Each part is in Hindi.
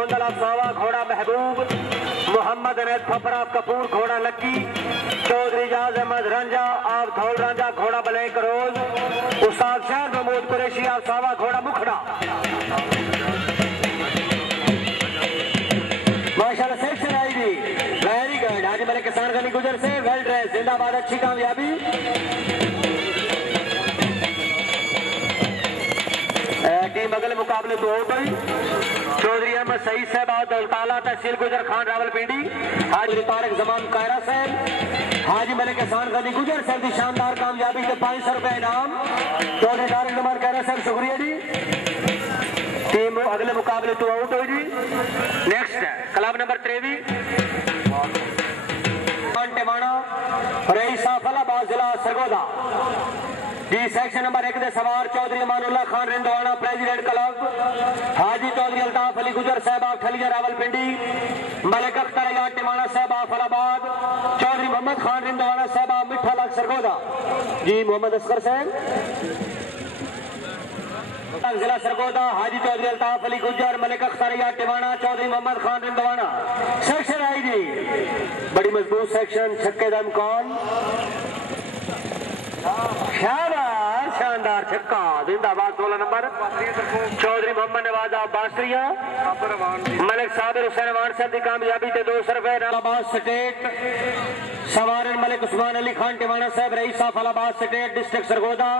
गोंदला सावा घोड़ा महबूब, मोहम्मद अनैद फफरा कपूर घोड़ा लक्की, चौधरी जाज अहमद रंजा आप धौल रंजा घोड़ा बलैक रोज, उस्ताद शहर महमूद कुरैशी आप सावा घोड़ा मुखड़ा। माशाल्लाह सेक्शन आई भी वेरी गुड। हाजी मलिक किसान गली गुजर से वेल ड्रेस जिंदाबाद, अच्छी कामयाबी। टीम अगले मुकाबले तो हो गई। चौधरी अहमद सईद साहब दौलताला तहसील गुजर खान रावलपिंडी, हाजी तारक जमान कायरा साहब, हाजी मलिक किसान गली गुजर साहब की शानदार कामयाबी के 500 रुपए इनाम। चौधरी तारक जमान कायरा साहब शुक्रिया जी। टीम अगले मुकाबले तो आउट हो जी। नेक्स्ट है क्लब नंबर 23 रईसा फलाबाद जिला सरगोदा जी। सेक्शन नंबर 1 के सवार चौधरी अमानुल्लाह खान रिंदवाना प्रेसिडेंट क्लब, हाजी चौधरी अल्ताफ अली गुजर साहब आप ठलिया रावलपिंडी, मलिक अख्तर अयाद टिमाना साहब आप फलाबाद, चौधरी मोहम्मद खान रिंदवाना साहब आप मिठा लाख सरगोदा जी। मोहम्मद असगर साहब जिला सरगोदा, हाजी चौधरी अल्ताफ अली गुजर, मलिक अख्तर अयाद टिमाना, चौधरी मोहम्मद खान रिंदवाना। सेक्शन आई जी बड़ी मजबूत सेक्शन, छक्के दम कौन शानदार छक्का जिंदाबाद। 16 नंबर चौधरी मोहम्मद नवाज बासरिया, मलिक साबिर हुसैन वान साहब की कामयाबी से 200 रुपए। फलाबाद स्टेट सवारन मलिक उस्मान अली खान टिमाना साहब रईसा फलाबाद स्टेट डिस्ट्रिक्ट सरगोदा,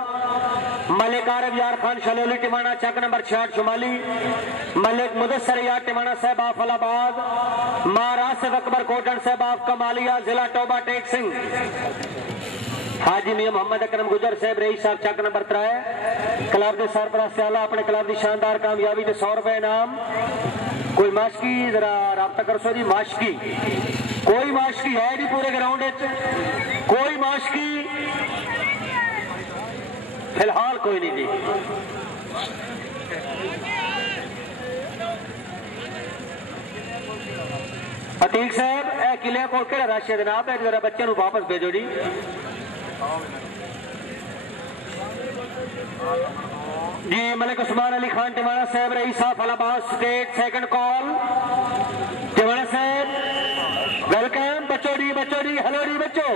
मलिक आरब यार खान शलोली टिमाना चक नंबर 66 शुमाली, मलिक मुदस्सर यार टिमाना साहब आप फलाबाद, महाराज अकबर कोटन साहब आप कमालिया जिला टोबा टेक सिंह, हाजी मियां मोहम्मद अकरम गुजर साहब रईस साहब चक नंबर 3 क्लब के सरपरस्त आला अपने क्लब की शानदार कामयाबी के 100 रुपए इनाम। कोई माशकी जरा राब्ता कर सो जी। माशकी कोई माशकी है जी पूरे ग्राउंड कोई माशकी फिलहाल कोई नहीं जी। अतीक साहब ए किले को केड़ा रश है जनाब, जरा बच्चे को वापस भेजो जी। जी मलिक उस्मान अली खान टिमाना साहब रईसा फलाबाद स्टेट सेकंड कॉल। टिमाना साहब वेलकम। बच्चों जी हेलो जी बच्चों।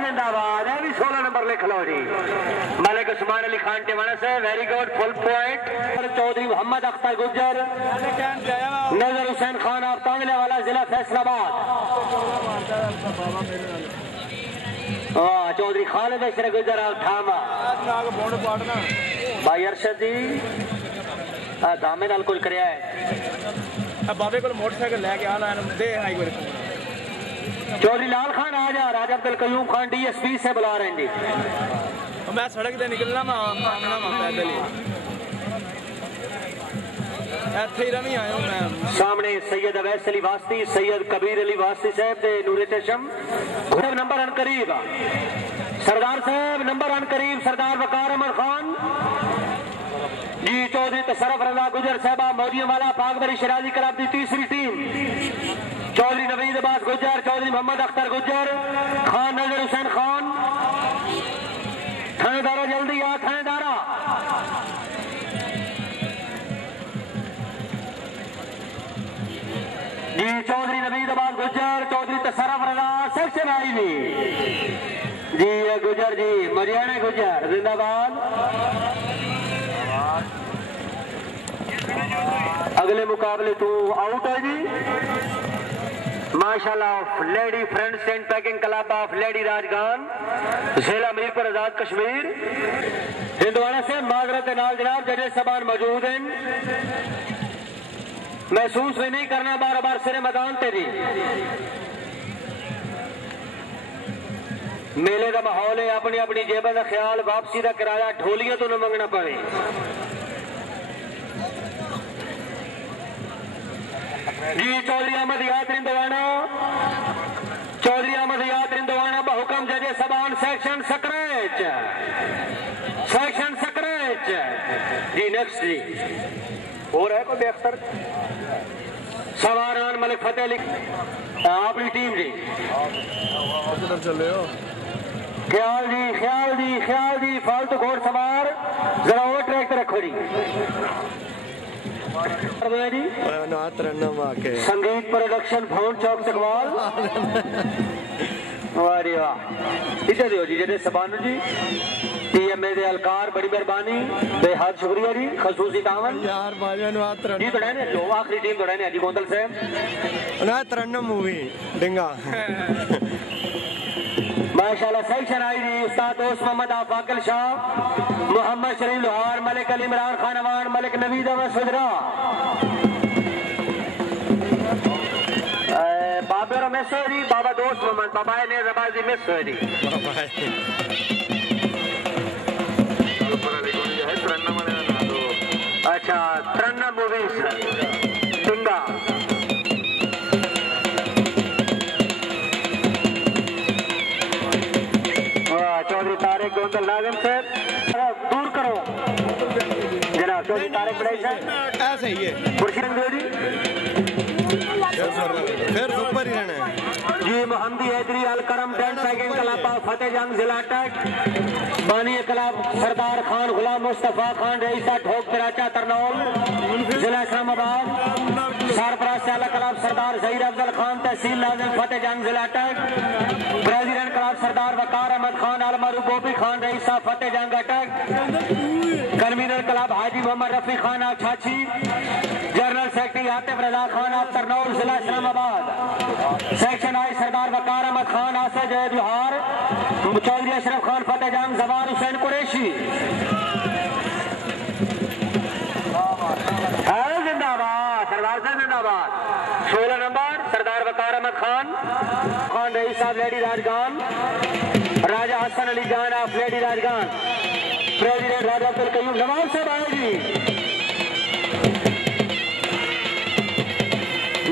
जिंदाबाद है भी 16 नंबर लिख लो जी। मलिक उस्मान अली खान टिमाना से very good full point. Chaudhary Mohammad Akhtar Gujjar, Nazar Hussain Khan आप तांगले वाला जिला फैसलाबाद, चौधरी खालिद अशरफ गुजर आप ठामा, भाई अरशद जी दामे नाल कुछ करया है बाबे को मोटरसाइकिल लेके आना दे। चौधरी लाल खान आ जा, राजा अब्दुल कयूम खान DSP से बुला रहे हैं जी। मैं सड़क से निकलना पैदल ही रमी आया हूं मैं। सामने सैयद अवैस अली वास्ती, सैयद कबीर अली वास्ती साहब दे नूरे चशम नंबर अन करीब सरदार साहब नंबर अन करीब सरदार वकार अहमद खान जी। चौधरी तसरफ रजा गुजर साहबा मौजिया वाला पाकबरी शराजी क्लब की तीसरी टीम, चौधरी नवीद अब्बास गुजर, चौधरी मोहम्मद अख्तर गुजर, खान नजर हुसैन खान। थानेदारा जल्दी आ थानेदारा। जी चौधरी नवीद अब्बास गुजर, चौधरी तसरफ रजा सेक्शन आई भी जी। गुजर जी मरियाना गुजर जिंदाबाद। अगले मुकाबले तो आउट है जी। माशाल्लाह lady friends and packing club of lady राजगान जिला मीरपुर आजाद कश्मीर हिंदवाड़ा से माजरत नाल जनाब जजेस साहबान मौजूद हैं। महसूस भी नहीं करना बार बार सिरे मैदान तेरी मेले का माहौल है। अपनी अपनी जेबा का ख्याल, वापसी का किराया ढोलिया तो न मंगना पवे। जी चौधरी अहमद याद रिंदवाना, चौधरी अहमद याद रिंदवाना बहुकम जजे सबान सेक्शन सकरेच जी। नेक्स्ट जी और है कोई बेख्तर सवारान मलिक फतेह अली अपनी टीम जी। ख्याल दी फालतू घोड़ सवार जरा वो ट्रैक पे रखो जी। संगीत प्रोडक्शन भवन चौक चकवाल। वाह इधर दियो जी जेडे सबानू जी TMA दे अलकार बड़ी मेहरबानी बेहद शुक्रिया जी। खसूसी तावन यार बाजा नु आतर जी दौड़ाने जो आखिरी टीम दौड़ाने जी गोंदल से ना तरन्नम मूवी डिंगा माशाल्लाह सेक्शन आई जी उस्ताद दोस्त मोहम्मद आफाकिल शाह मोहम्मद शरीफ लोहार मलिक अली इमरान खान अवान मलिक नवीद अहमद सुजरा बाबा रमेश जी बाबा दोस्त मोहम्मद बाबा ने रबाजी मिस हो जी। अच्छा तरन्ना मूवीज डिंगा चौधरी तारिक गोंदल नागम से दूर करो जनाब। चौधरी तारिक बड़ाई साहब ऐसे ही है खुर्शी रंग जी फिर ऊपर ही रहना है जी। मोहम्मदी हैदरी अल करम टेंट सेकंड क्लब फतेह जंग जिला अटैक बानी क्लब सरदार खान गुलाम मुस्तफा खान रईसा ढोक कराचा तरनौल जिला इस्लामाबाद सरपराज शाला क्लब सरदार जहीर अफजल खान तहसील नाजिम फतेह जंग जिला अटैक प्रेसिडेंट क्लब सरदार वकार अहमद खान अलमरू गोपी खान रईसा फतेह जंग अटैक कन्वीनर क्लब हाजी मोहम्मद रफी खान छाछी जनरल सेक्रेटरी आतिफ रजा खान तरनौल जिला इस्लामाबाद सेक्शन आई सरदार वकार अहमद खान आसर जय बिहार चौधरी अशरफ खान फतेह जंग जवार हुसैन कुरैशी जिंदाबाद सरदार साहब जिंदाबाद। 16 नंबर सरदार वकार अहमद खान रईस साहब लेडी राजगान राजा हसन अली जान ऑफ लेडी राजगान प्रेसिडेंट राजा अब्दुल कयूम नवाब साहब आए जी।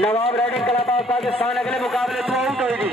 नवाब राइडिंग क्लब ऑफ पाकिस्तान अगले मुकाबले तो आउट हुई जी।